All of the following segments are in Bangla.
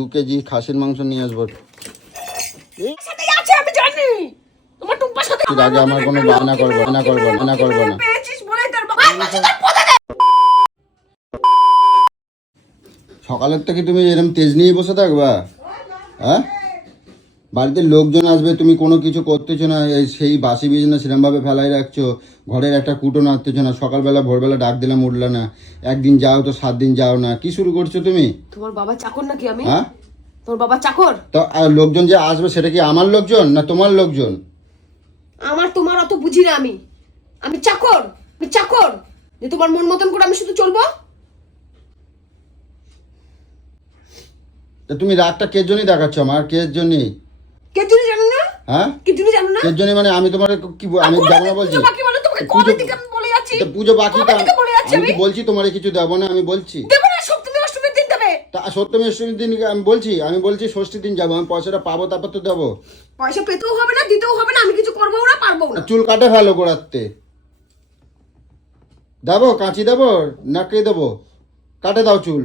2 কেজি খাসির মাংস নিয়ে আসবো। আগে আমার কোনো বায়না করবো না। সকালের থেকে তুমি এরকম তেজ নিয়ে বসে থাকবা? হ্যাঁ, বাড়িতে লোকজন আসবে, তুমি কোনো কিছু করতেছো না, সেই বাসি বিছানা সেরকমভাবে ফেলাই রাখছো, ঘরের একটা কুটো নাড়তেছো না, সকালবেলা ভোরবেলা ডাক দিলাম উঠলা না, একদিন যাও তো 7 দিন যাও না, কি শুরু করছো তুমি? তোমার বাবা চাকর নাকি আমি? হ্যাঁ, তোর বাবা চাকর? তো লোকজন যে আসবে সেটা কি আমার লোকজন না তোমার লোকজন? আমার তোমার অত বুঝি না, আমি চাকর। যে তোমার মন মতন করে আমি শুধু চলবো? তা তুমি রাগটা কে জন্যই দেখাচ্ছ আমার? কে জন্যই? কে তুমি জানো না? হ্যাঁ, কি তুমি জানো না? কে জন্যই মানে আমি তোমার কি আমি যাবো না বলছি? পুজো বাকি বলো, তোমাকে কবে থেকে আমি বলে যাচ্ছি? তো পুজো বাকি তো আমি আমি বলছি তোমার কিছু দেবো না, আমি বলছি দেব না। সপ্তমী অষ্টমীর দিন দেবে। তা সপ্তমী অষ্টমীর দিন আমি বলছি ষষ্ঠীর দিন যাবো, আমি পয়সাটা পাবো তারপর তো দেবো। পয়সা পেতেও হবে না, দিতেও হবে না, আমি কিছু করবো না, পারবো না। চুল কাটে ফেলো গোড়াতে দেবো, কাঁচি দেবো না কে দেবো? কাটে দাও চুল,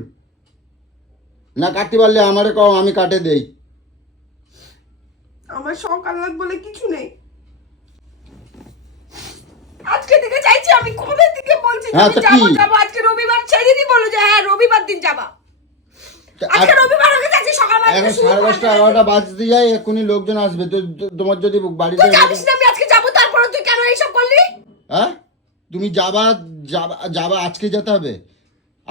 না কাটতে পারলে আমারে কও, আমি কাটে দেই। আমার শখ আহ্লাদ বলে কিছু নেই। আজকে থেকে চাইছি, আমি কবে থেকে বলছি হ্যাঁ, আমি যাবো। আজকে রবিবার, সেদিনই বলো যে হ্যাঁ রবিবার দিন যাবা। আজকে রবিবার হয়ে গেছে, সকালবেলা এখন 10:30 11টা বাজতে যায়, এক্ষুনি লোকজন আসবে, তো তোমার যদি বাড়িতে তুই জানিস না আমি আজকে যাবো, তারপরে তুই কেন এইসব করলি? হ্যাঁ, তুমি যাবা আজকে যেতে হবে,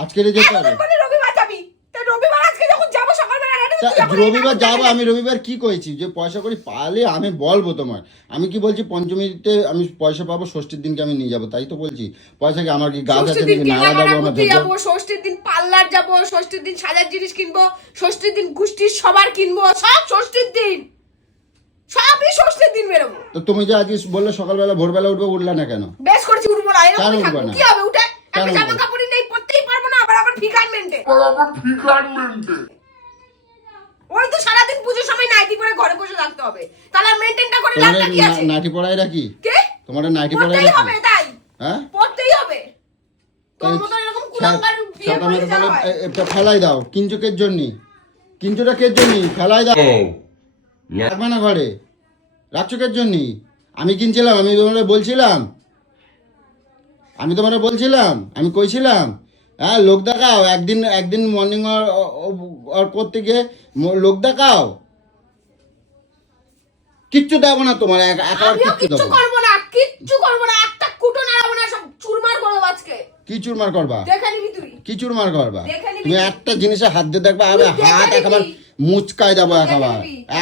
আজকে যেতে হবে। মানে রবিবার যাবি? তা রবিবার আজকে যখন যাবো সকালবেলা রেডি হতে যাবো। রবিবার যাবো, আমি রবিবার কি করেছি যে পয়সা করি পালে আমি বলবো তোমার। আমি কি বলছি পঞ্চমীতে আমি পয়সা পাবো, ষষ্ঠীর দিনকে আমি নিয়ে যাবো, তাই তো বলছি। পয়সা কি আমার কি গাছ আছে নাকি নাড়া দেবো আমার যাবো? ষষ্ঠীর দিন পার্লার যাবো, ষষ্ঠীর দিন সাজার জিনিস কিনবো, ষষ্ঠীর দিন গোষ্ঠীর সবার কিনবো, সব ষষ্ঠীর দিন, সবই ষষ্ঠীর দিন বেরোবো। তো তুমি যে আজকে বললে সকালবেলা ভোরবেলা উঠবে, উঠলা না কেন? বেশ করেছি, উঠবো না। এরকম কেন থাকবো, উঠবে না? কি হবে উঠে? কেন একটা জামা উঠবে? কাপড়ই নেই, পরতেই পারবো না, আবার ফিগার মেনটেন। ওই তো সারাদিন পুজোর সময় নাইটি পরে ঘরে বসে থাকতে হবে, তাহলে মেনটেনটা করে লাভটা কি আছে? নাইটি পরাই রাখি কে? তোমার নাইটি পরাই পরতেই রাখি? হবে, তাই হ্যাঁ, পরতেই হবে। তোর মতো এরকম কুলাঙ্গার বিয়ে করে যাওয়া হয়। ফেলাই দাও কিঞ্চুকের জন্য, কিঞ্চুটা কের জন্য ফেলাই দাও, রাখবে না ঘরে, রাখছুকের জন্য। আমি কিনছিলাম, আমি তোমার বলছিলাম, আমি কইছিলাম হ্যাঁ লোক দেখাও, একদিন মর্নিং ওয়াক করতে গিয়ে লোক দেখাও। কিচ্ছু দেবো না তোমার, কিচ্ছু করবো না, একটা কুটো নাড়াবো না, সব চুরমার করবো আজকে। কি চুরমার করবা? দেখে নিবি তুই। কি চুরমার করবা? দেখে নিবি। তুমি একটা জিনিসে হাত দিয়ে দেখবা, আমি হাত একেবারে মুচকাই দেবো,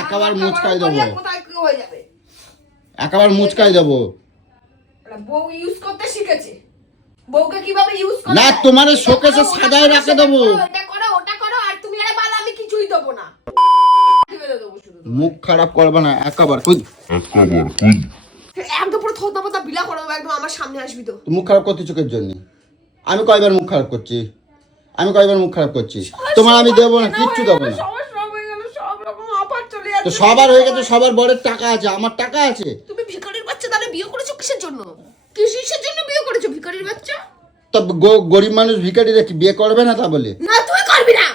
একেবারে মুচকাই দেবো, কোথায় কি হয়ে যাবে, একেবারে মুচকাই দেবো। বউ ইউজ করতে শিখেছে, বউকে কিভাবে ইউজ করে না তোমার শোকেসে সাজায় রেখে দেবো। ওটা করো আর তুমি আরে বল আমি কিছুই দেবো না। মুখ খারাপ করবে না একেবারে, একদম পুরো থোতা মোতা বিলা করবো, একদম আমার সামনে আসবি তো। মুখ খারাপ করতে চোখের জন্য আমি কয়বার মুখ খারাপ করছি? তোমার আমি দেবো না, কিচ্ছু দেবো না। তো সবার হয়ে গেছে, সবার বড়ের টাকা আছে, আমার টাকা আছে। তুমি ভিখারির বাচ্চা, তাহলে বিয়ে করেছো কিসের জন্য? কিসের জন্য বিয়ে করেছো ভিখারির বাচ্চা? তো গরিব মানুষ ভিখারিরা কি বিয়ে করবে না তা বলে? না তুই করবি না,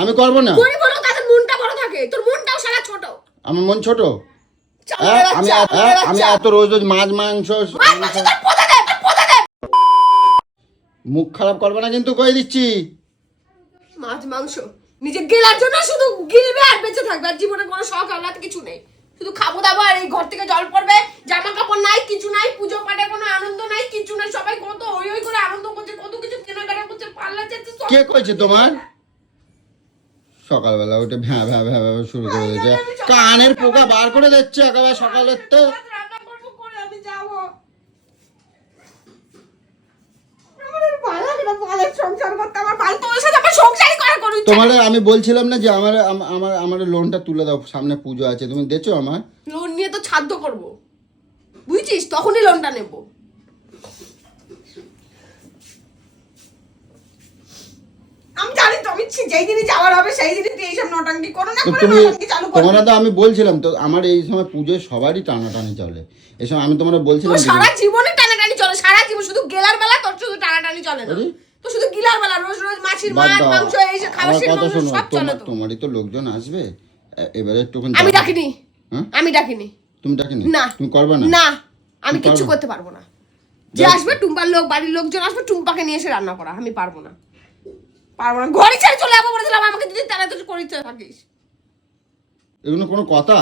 আমি করবো না? গরিব হলো তাদের মনটা বড় থাকে, তোর মনটাও সারা ছোট। আমার মন ছোট? আমি এত রোজ মাছ মাংস মুখ খারাপ করবে না কিন্তু, কয়ে দিচ্ছি। মাছ মাংস নিজে গেলার জন্য শুধু গিলবে আর বেঁচে থাকবে, আর জীবনে কোনো শখ আহ্লাদ কিছু নেই, শুধু খাবো দাবো আর এই ঘর থেকে জল পড়বে, জামা কাপড় নাই, কিছু নাই, পুজো পাঠে কোনো আনন্দ নাই, কিছু নাই। সবাই কত হই হই করে আনন্দ করছে, কত কিছু কেনাকাটা করছে, পার্লার যাচ্ছে। কে কইছে তোমার? সকালবেলা উঠে ভ্যা ভ্যা ভ্যা ভ্যা শুরু করে দিয়েছে, কানের পোকা বার করে দিচ্ছে একেবারে সকালের তো। রান্না করবো করে আমি যাবো, আমার আর ভালো লাগে না বালের সংসার করতে, আমার ভালো তোর সাথে আমার সংসারই করা করুন। তোমার আমি বলছিলাম না যে আমার লোনটা তুলে দাও, সামনে পুজো আছে, তুমি দেছো আমার লোন নিয়ে তো ছাদ্য করবো, বুঝছিস? তখনই লোনটা নেবো। আমি জানি তো, আমি যেই দিনই যাওয়ার হবে সেই দিনই তুই এইসব নটাঙ্কি করো না, তোমার তো আমি বলছিলাম তো, আমার এই সময় পুজোয় সবারই টানাটানি চলে, এই সময় আমি তোমার বলছিলাম সারা জীবনে টানাটানি চলে, সারা জীবন শুধু গেলার বেলা তোর শুধু টানাটানি চলে না, তো শুধু গিলার বেলা রোজ রোজ মাছের বাদ মাছ দাও। মাংস এই যে খাবার আমার শেষ কথা শোনো, সব চলে তো। তোমারই তো লোকজন আসবে, এবারে একটু আমি ডাকিনি। হ্যাঁ? আমি ডাকিনি। তুমি ডাকিনি? না। তুমি করবে না? না, আমি তুমি কিচ্ছু পারবে? করতে পারবো না। যে আসবে টুম্পার লোক, বাড়ির লোকজন আসবে, টুম্পাকে নিয়ে এসে রান্না করা, আমি পারবো না। পারবো না, ঘরে ছেড়ে চলে যাবো বলে দিলাম। আমাকে যদি তারা তো করিতে থাকিস, এগুলো কোনো কথা?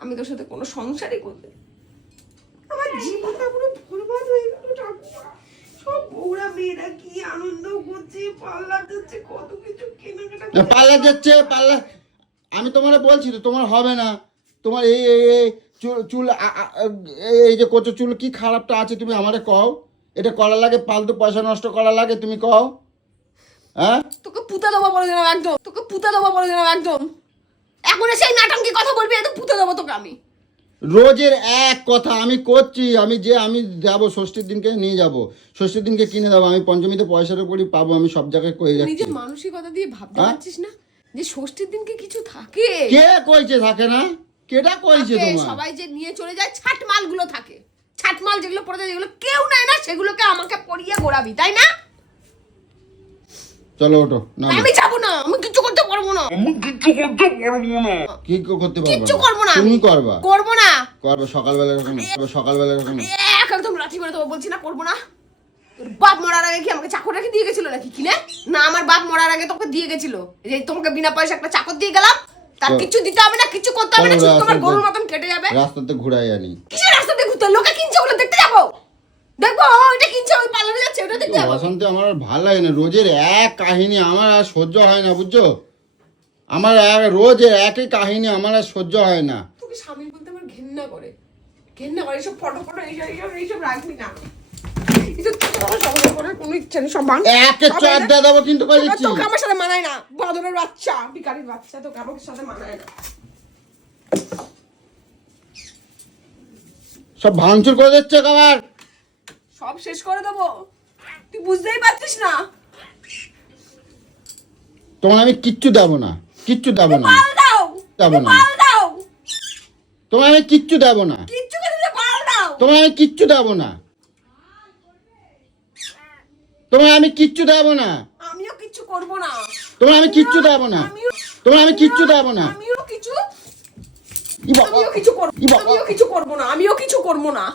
আমি তোর সাথে কোনো সংসারই করতে, আমার জীবনটা পুরো বরবাদ হয়ে গেল। ঠাকুমা, সব বউরা মেয়েরা কি আনন্দ করছে, পার্লার যাচ্ছে, কত কিছু কেনাকাটা পার্লার যাচ্ছে, পার্লার। আমি তোমারে বলছি তো তোমার হবে না। তোমার এই এই এই চুল এই যে করছো, চুল কি খারাপটা আছে তুমি আমারে কও। এটা করা লাগে, ফালতু পয়সা নষ্ট করা লাগে, তুমি কও। হ্যাঁ, তোকে পুঁতে দেবো বলে দিলাম একদম, তোকে পুঁতে দেবো বলে দিলাম একদম। এখন সেই নাটঙ্কি কথা বলবি, একদম পুঁতে দেবো তোকে আমি। রোজের এক কথা আমি করছি। আমি যাবো ষষ্ঠীর দিনকে নিয়ে যাব, ষষ্ঠীর দিনকে কিনে দেবো। আমি পঞ্চমীতে পয়সার উপরই পাবো, আমি সব জায়গায় কয়ে যাচ্ছি। নিজের মানসিকতা দিয়ে ভাবতে হ্যাঁ? পারছিস না যে ষষ্ঠীর দিনকে কিছু থাকে? কে কইছে থাকে না? কেটা কইছে থাকে, তোমার? সবাই যে নিয়ে চলে যায়, ছাট মালগুলো থাকে। ছাট মাল যেগুলো পড়ে যায়, যেগুলো কেউ নেয় না, সেগুলোকে আমাকে পরিয়ে ঘোরাবি, তাই না? চলো ওঠো না। আমি যাবো না, আমি কিছু করতে পারবো না। কি করতে পারবে? কিচ্ছু করবো না, তুমি আমি করবা। করবো না। করবে সকালবেলা এরকম, সকালবেলা এরকম। একদম লাঠি করে দেবো বলছি না, করবো না। তোর বাপ মরার আগে কি আমাকে চাকর রেখে দিয়ে গেছিল নাকি কিনে? না, আমার বাপ মরার আগে তোকে দিয়ে গেছিল। যে তোমাকে বিনা পয়সা একটা চাকর দিয়ে গেলাম, তার কিছু দিতে হবে না, কিছু করতে হবে না, শুধু তোমার গরুর মতন কেটে যাবে। রাস্তাতে ঘুরাই আনি। কিসের রাস্তাতে ঘুরতে? লোকে কিনছে, ওগুলো দেখতে যাবো। দেখবো ওইটা কিনছে, ওই পার্লারে যাচ্ছে, ওটা দেখতে যাবো। বসন্তে আমার আর ভালো লাগে না, রোজের এক কাহিনী আমার আর সহ্য হয় না, বুঝছো? আমার রোজের একই কাহিনী আমার আর সহ্য হয় না। তোকে স্বামী বলতে আমার ঘেন্না করে, ঘেন্না করে। এইসব ফটো ফটো এইসব রাখবি না। এইসব তোর সংসার করার কোনো ইচ্ছা নেই, সব ভাঙ। একে চারটা দেবো কিন্তু কই দিচ্ছি। তোকে আমার সাথে মানায় না, বাদরের বাচ্চা, ভিখারির বাচ্চা, তোকে আমার সাথে মানায় না। সব ভাঙচুর করে দিচ্ছে খাবার। সব শেষ করে দেবো, তুই বুঝতেই পারছিস না। তোমার আমি কিচ্ছু দেবো না, কিচ্ছু দেবো না, পাল দাও, দেবো না। পাল দাও, তোমার আমি কিচ্ছু দেবো না, কিচ্ছু কিছু পাল দাও। তোমার আমি কিচ্ছু দেবো না, তোমার আমি কিচ্ছু দেবো না, আমিও কিচ্ছু করবো না, তোমার আমি কিচ্ছু দেবো না, তোমার আমি কিচ্ছু দেবো না। আমিও কিছু ই বাবা, আমিও কিছু করবো, ই বাবা। আমিও কিছু করবো না, আমিও কিছু করবো না।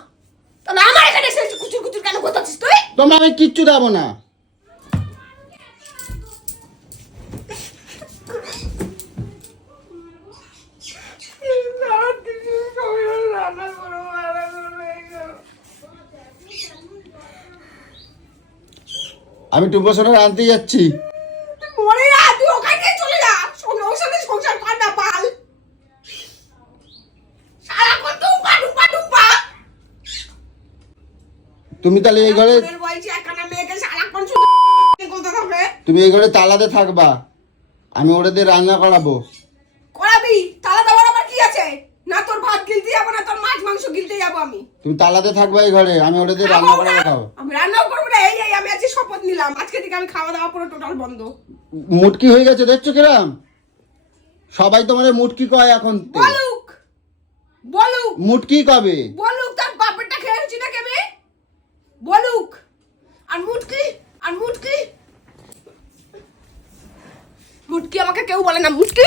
তাহলে আমার এখানে এসে কুচুর কুচুর কেন করতেছিস তুই? তোমার আমি কিচ্ছু দেবো না। আমি টুম্পসোনার আনতে যাচ্ছি। মরে যা, তুই ওখানে চলে যা, ওর সাথে সংসার কর না, পাল। সারাক্ষণ টুম্পা টুম্পা টুম্পা। তুমি তাহলে এই ঘরে, বোনের বয়সী একখানা মেয়েকে সারাক্ষণ শুধু করতে থাকবে। তুমি এই ঘরে তালাতে থাকবা, আমি ওদের রান্না করাবো। করাবি, তালা দেওয়ার আবার কি আছে? না তোর ভাত গিলতে যাবো, না তোর মাছ মাংস গিলতে যাবো আমি। তুমি তালাতে থাকবা এই ঘরে, আমি ওদের রান্না করে খাবো। আমি রান্নাও করবো না, এই আমি আজকে শপথ নিলাম, আজকে থেকে আমি খাওয়া দাওয়া পুরো টোটাল বন্ধ। মুটকি হয়ে গেছে, দেখছো কিরাম? সবাই তোমার মুটকি কয় এখন তো। বলুক, বলুক, মুটকি কবে? বলুক তার বাপেরটা খেয়েছি না কেবে, বলুক। আর মুটকি, আর মুটকি, মুটকি আমাকে কেউ বলে না। মুটকি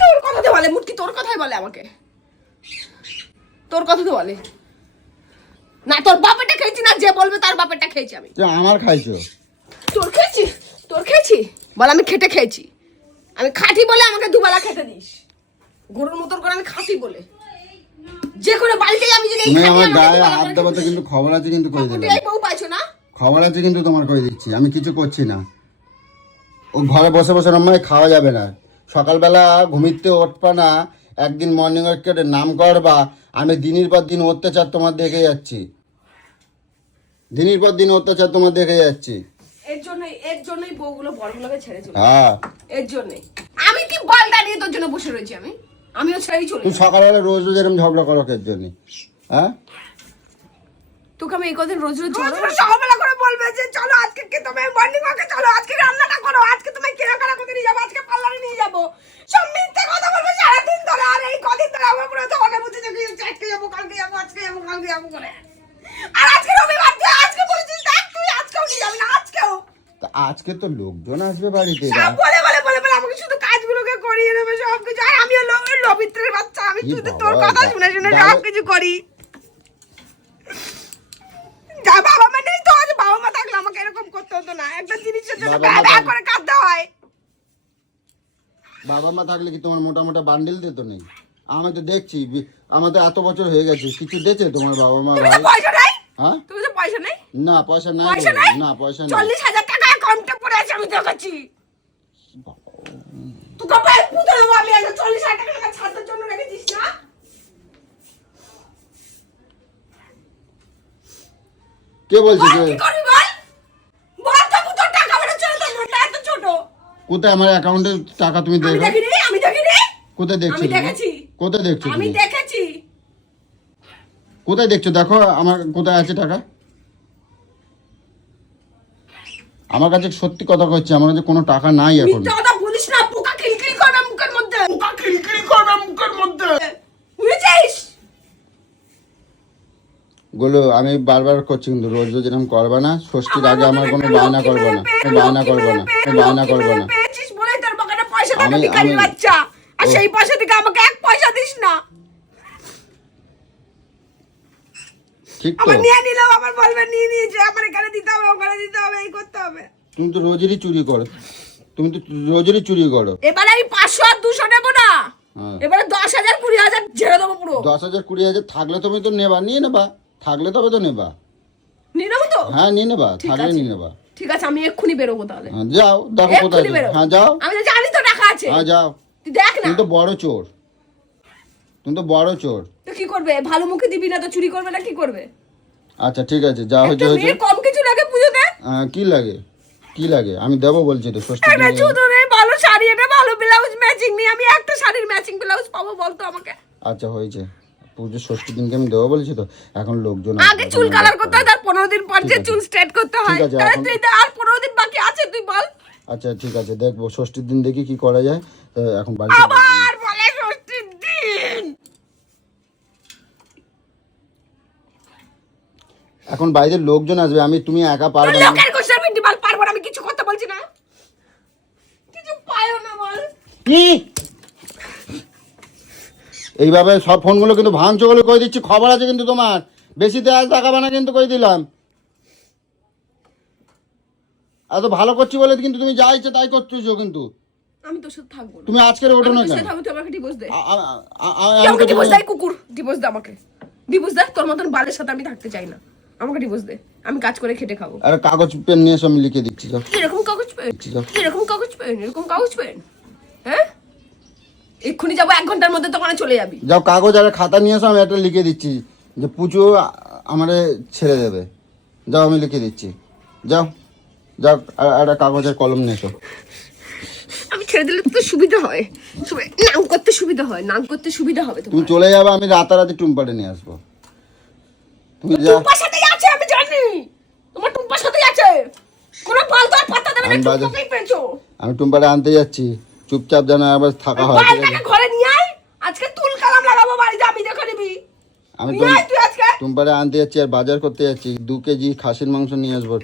তোর কথাতে বলে, মুটকি তোর কথাই বলে আমাকে, তোর কথাতে বলে না। তোর বাপেরটা খেয়েছি না, যে বলবে তার বাপেরটা খেয়েছি আমি। যে আমার খাইছো? তোর খেয়েছি, তোর খেয়েছি বল, আমি খেটে খেয়েছি। আমি খাঁটি বলে আমাকে দুবেলা খেতে দিস, গরুর মতন করে আমি খাঁটি বলে। যে কোনো বাড়িতে আমি যদি এই তুমি খাঁটি আমার আমাকে গায়ে দুবেলা হাত করে দেবো তো, খেতে কিন্তু খবর আছে, কিন্তু কই দিস। দেবে। এই বউ পাইছো না? খবর আছে কিন্তু তোমার কই দিচ্ছি, আমি কিছু করছি না। ও ঘরে বসে বসে আমায় খাওয়া যাবে না। সকালবেলা ঘুমিতে উঠবা না, একদিন মর্নিং ওয়াকের নাম করবা। আমি দিনের পর দিন অত্যাচার তোমার দেখে যাচ্ছি, দিনের পর দিন অত্যাচার তোমার দেখে যাচ্ছি। এর জন্যই বউগুলো বড়গুলোকে ছেড়ে চলে, হ্যাঁ, এর জন্যই। আমি কি বলটা নিয়ে তোর জন্য বসে রয়েছি? আমিও ছেড়েই চলে তুমি যাবো। সকালবেলা রোজ রোজ এরকম ঝগড়া করো এর জন্য? হ্যাঁ, তোকে আমি এই কদিন রোজ রোজ সকালবেলা করে বলবে যে চলো আজকে কি তুমি মর্নিং ওয়াকে চলো, আজকে রান্নাটা করো, আজকে তুমি কেনাকাটা করতে নিয়ে যাবো, আজকে পার্লারে নিয়ে যাবো, সব মিথ্যে কথা বলবে সারাদিন ধরে। আর এই কদিন ধরে আমার পুরো ধরে বুঝে যে আজকে যাবো, কালকে যাবো, আজকে যাবো, কালকে যাবো করে। আর আজকে রবিবার, তুই আজকে বলেছিস দেখ, তুই আজকেও নিয়ে যাবি না, আজকে তো লোকজন আসবে বাড়িতে। সব বলে বলে বলে বলে আমাকে শুধু কাজগুলোকে করিয়ে দেবে সব কিছু। আর আমিও লবিত্রের বাচ্চা, আমি কি শুধু বাবা, তোর কথা শুনে শুনে সব কিছু করি। যা বাবা মা নেই তো, আজ বাবা মা থাকলে আমাকে এরকম করতে হতো না। একটা জিনিসের জন্য বাবা মা ব্যয় করে কাঁদতে হয়। বাবা মা থাকলে কি তোমার মোটা মোটা বান্ডিল দিত নেই? আমি তো দেখছি আমাদের এত বছর হয়ে গেছে, কিছু দিয়েছে তোমার বাবা মা তুমি ভাই? তো পয়সা নাই, হ্যাঁ, তুমি তো পয়সা নেই। না পয়সা নাই, পয়সা নাই? না পয়সা নেই। 40,000 টাকা অ্যাকাউন্টে পড়ে আছে, আমি দেখাচ্ছি। তোকে ভাই পুজো দেবো আমি, 40,000 টাকা ছাড়ার জন্য রেখেছিস না? কে বলছে বল, যে কি করবি বল? বল তো পুজো টাকা বেরোচ্ছে না, তোর মনটা এত ছোট। কোথায় আমার অ্যাকাউন্টে টাকা তুমি আমি দেখো? দেখিনি, আমি দেখিনি। কোথায় দেখছো আমি তুমি? দেখেছি। কোথায় দেখছো আমি তুমি? দেখেছি। কোথায় দেখছো? দেখো আমার কোথায় আছে টাকা। আমার কাছে সত্যি কথা কইছি, আমার কাছে কোনো টাকা নাই এখন। মিথ্যা কথা বলিস না, পোকা খিলখিল করবে মুখের মধ্যে। পোকা খিলখিল করবে মুখের মধ্যে। বুঝেছিস? গুলো আমি বারবার করছি, কিন্তু রোজ রোজ এরকম করবে না। ষষ্ঠীর আগে আমার কোনো বায়না করবে না, বায়না করবে না, বায়না করবে না। পেয়েছিস বলে তোর পকেটে পয়সা থাকে, আমি- ভিখারির আমি- বাচ্চা। আর ও। সেই পয়সা থেকে আমাকে 1 পয়সা দিস না। ঠিক তো? আমার নিয়ে নিলেও আবার বলবে নিয়ে নিয়েছে, আমার এখানে দিতে হবে, ওখানে দিতে হবে, এই করতে হবে। তুমি তো রোজেরই চুরি করো, তুমি তো রোজেরই চুরি করো। এবারে আমি 500 আর 200 নেবো না। হ্যাঁ। এবারে 10,000 20,000 ঝেড়ে দেবো পুরো। 10,000 20,000 থাকলে তুমি তো নেবা, নিয়ে নেবা। থাকলে তবে তো নেবা। নিয়ে নেবো তো? হ্যাঁ নিয়ে নেবা, ঠিক থাকলে আছে। নিয়ে নেবা। ঠিক আছে, আমি এক্ষুনি বেরোবো তাহলে। হ্যাঁ, যাও দেখো কোথায় এক্ষুনি বেরো। হ্যাঁ যাও। আমি তো জানি তো টাকা আছে। হ্যাঁ যাও। তুই দেখ না। তুমি তো বড় চোর, তুমি তো বড় চোর। তো কি করবে? ভালো মুখে দিবি না তো চুরি করবে না কি করবে? আচ্ছা ঠিক আছে, যা হয়েছে একটা হয়েছে। মেয়ের কম কিছু লাগে পুজোতে? কি লাগে, কি লাগে? আমি দেবো বলছি তো ষষ্ঠীর একটা দিনে। চুদরে ভালো শাড়ি, একটা ভালো ব্লাউজ ম্যাচিং নিয়ে আমি একটা শাড়ির ম্যাচিং ব্লাউজ পাবো বলতো আমাকে? আচ্ছা হয়েছে, পুজো ষষ্ঠীর দিনকে আমি দেবো বলছি তো। এখন লোকজন আগে চুল কালার করতে হয়, তার 15 দিন পর ঠিক যে আছে। চুল স্ট্রেট করতে হয়। ঠিক আছে, তাহলে এখন- তুই তো আর 15 দিন বাকি আছে, তুই বল। আচ্ছা ঠিক আছে, দেখবো ষষ্ঠীর দিন দেখি কি করা যায়। তো এখন বাড়িতে আবার বলে ষষ্ঠীর দিন। এখন বাইরের লোকজন আসবে, তুমি একা তোর পারবে না। লোকের কোশ্চেন আমি ডিমাল পারবো না, আমি কিছু করতে বলছি না। কিছু পায়ও না বল। এইভাবে সব ফোনগুলো কিন্তু ভাঙচো বলে কই দিচ্ছি, খবর আছে কিন্তু তোমার। বেশি তেজ দেখাবে না কিন্তু, কই দিলাম। এত ভালো করছি বলে কিন্তু তুমি যা ইচ্ছে তাই করতেছো কিন্তু। আমি তোর সাথে থাকবো না। তুমি আজকের ওঠো না আমি তোর কেন? সাথে থাকবো, তুই আমাকে ডিভোর্স দে। আমি আমাকে তো ডিভোর্স দে, কুকুর। ডিভোর্স দে আমাকে। ডিভোর্স দে, তোর মতন বালের সাথে আমি থাকতে চাই না। আমাকে ডিভোর্স দে, আমি কাজ করে খেটে খাবো। আরে কাগজ পেন নিয়ে এসো, আমি লিখে দিচ্ছি। যাও এরকম কাগজ পেন, যাও। এরকম কাগজ পেন, এরকম কাগজ পেন। হ্যাঁ, এক্ষুনি যাবো, 1 ঘন্টার মধ্যে দোকানে চলে যাবি। যাও কাগজ আর খাতা নিয়ে এসো, আমি একটা লিখে দিচ্ছি যে পুজো আমারে ছেড়ে দেবে। যাও আমি লিখে দিচ্ছি, যাও যাও। আর একটা কাগজ আর কলম নিয়ে এসো। আমি ছেড়ে দিলে তো সুবিধা হয়, নাম করতে সুবিধা হয়, নাম করতে সুবিধা হবে তুমি তোমার। চলে যাবে, আমি রাতারাতি টুম্পাটে নিয়ে আসবো। তুমি যা। টুম্পার সাথেই আছে, আমি জানি। তোমার টুম্পার সাথেই আছে। কোনো ফালতু আর পাত্তা দেবে না, আমি বাজে- টুম্পাকেই পেয়েছো। আমি টুম্পাটে আনতে যাচ্ছি, চুপচাপ যেন আবার থাকা হয়, ঠিক আছে? বালটাকে ঘরে নিয়ে আয়, আজকে তুল কালাম লাগাবো বাড়িতে, আমি দেখে নিবি। আমি নিয়ে আয় তুই আজকে। টুম্পাটে আনতে যাচ্ছি আর বাজার করতে যাচ্ছি, 2 কেজি খাসির মাংস নিয়ে আসবো।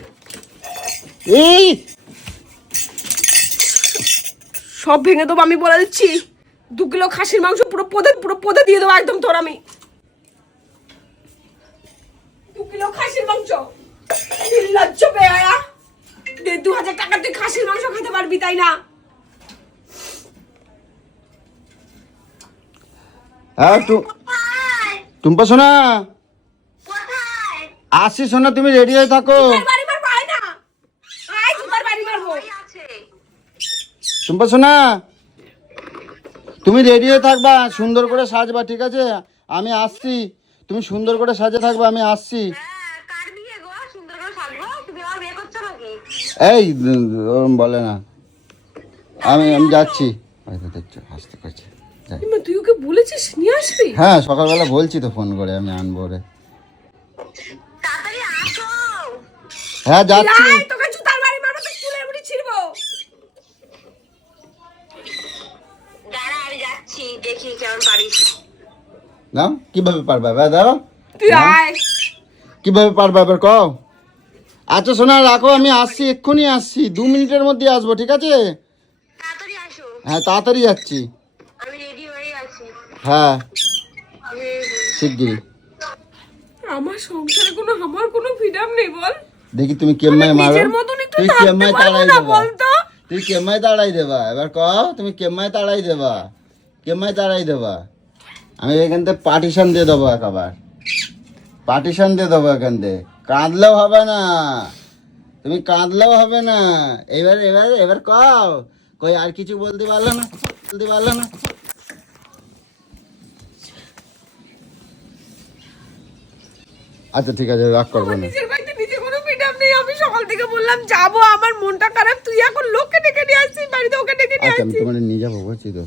এই সব ভেঙে দেবো, আমি বলে দিচ্ছি। 2 কিলো খাসির মাংস পুরো পদে দিয়ে দেবো একদম তোর আমি। 2 কিলো খাসির মাংস, নির্লজ্জ বেহায়া। 2,000 টাকা তুই খাসির মাংস খেতে পারবি, তাই না? হ্যাঁ টুম্পা শোনা, আসি শোনা, তুমি রেডি হয়ে থাকো। জুতার বাড়ি মারবো, আয় না। আয়, জুতার বাড়ি মারবো। টুম্পা শোনা, তুমি রেডি হয়ে থাকবা, সুন্দর করে সাজবা, ঠিক আছে? আমি আসছি, তুমি সুন্দর করে সাজে থাকবা, আমি আসছি। এই ওরম বলে না, আমি যাচ্ছি। হয়তো দেখছো হাসতে করছে। যাই। এমা, তুই ওকে বলেছিস নিয়ে আসবি? হ্যাঁ সকালবেলা বলছি তো ফোন করে, আমি আনবো রে। হ্যাঁ যাচ্ছি। আয়, তোকে জুতার বাড়ি মারবো, তো চুলের মুঠি ছিড়বো। দাঁড়া আমি যাচ্ছি, দেখি কেমন পারিস। না কিভাবে পারবা এবার? দাও তুই আয়। কিভাবে পারবা এবার কও। আচ্ছা শোনা রাখো, আমি আসছি, এক্ষুনি আসছি, 2 মিনিটের মধ্যে আসবো, ঠিক আছে? তাড়াতাড়ি আসো, হ্যাঁ তাড়াতাড়ি যাচ্ছি। আমি রেডি হয়ে আছি। হ্যাঁ হুম। শিগগিরই। আমার সংসারে আমার কোনো ফ্রিডম নেই বল। দেখি তুমি কেম্মায় মারো, নিজের মতন একটু তুই থাকতে কেম্মায় পারবো তাড়াই না দেবা, বলতো? তুই কেম্মায় তাড়াই দেবা, এবার কও তুমি কেম্মায় তাড়াই দেবা, কেম্মায় তাড়াই দেবা। আমি এখান থেকে পার্টিশন দিয়ে দেবো, একেবারে পার্টিশন দিয়ে দেবো এখান থেকে। কাঁদলেও হবে না, তুমি কাঁদলেও হবে না। এবার এবার এবার কও, কই আর কিছু বলতে পারলো না, বলতে পারলো না। আচ্ছা ঠিক আছে, রাগ করবো না। নিজের বাড়িতে নিজে কোনো ফ্রিডম নেই। আমি সকাল থেকে বললাম যাবো, আমার মনটা খারাপ, তুই এখন লোককে ডেকে নিয়ে আসছিস, বাড়িতে ওকে ডেকে নিয়ে আচ্ছা আমি আসছিস। তোমার নিয়ে যাবো বলছি তো,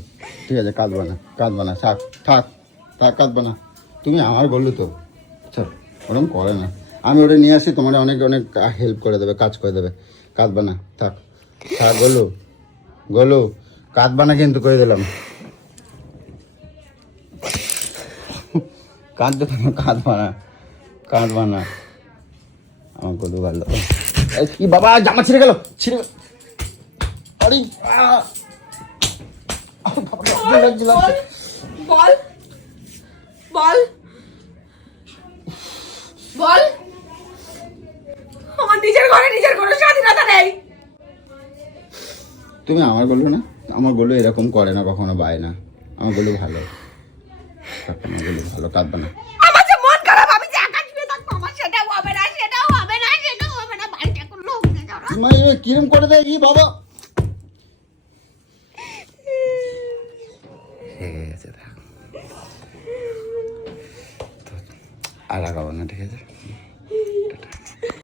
ঠিক আছে, কাঁদবা না, কাঁদবা না, থাক থাক থাক, কাঁদবা না। তুমি আমার বললো তো, আচ্ছা ওরকম করে না, আমি ওটা নিয়ে আসি, তোমার অনেক অনেক হেল্প করে দেবে, কাজ করে দেবে, কাঁদবা না, থাক থাক। গলু গলু, কাঁদবা না কিন্তু, করে দিলাম। কাঁদবা না, কাঁদবা না, আমার গলু ভালো। এই কি বাবা, জামা ছিঁড়ে গেল, ছিঁড়ে গেল। আরে আহ! বল বল বল বল, আমার নিজের ঘরে নিজের কোনো স্বাধীনতা নেই। তুমি আমার গলু না, আমার গলু এরকম করে না, কখনো বায় না, আমার গলু ভালো, আমার গলু ভালো, কাঁদবা না। আমার যে মন খারাপ, আমি যে একা শুয়ে থাকবো, আমার সেটাও হবে না, সেটাও হবে না, সেটাও হবে না, বাড়িতে এখন লোক নেই যারা। মা এ কিরম করে দেয় কি বাবা, ঠিক আছে থাক, আর রাগাবো না, ঠিক আছে।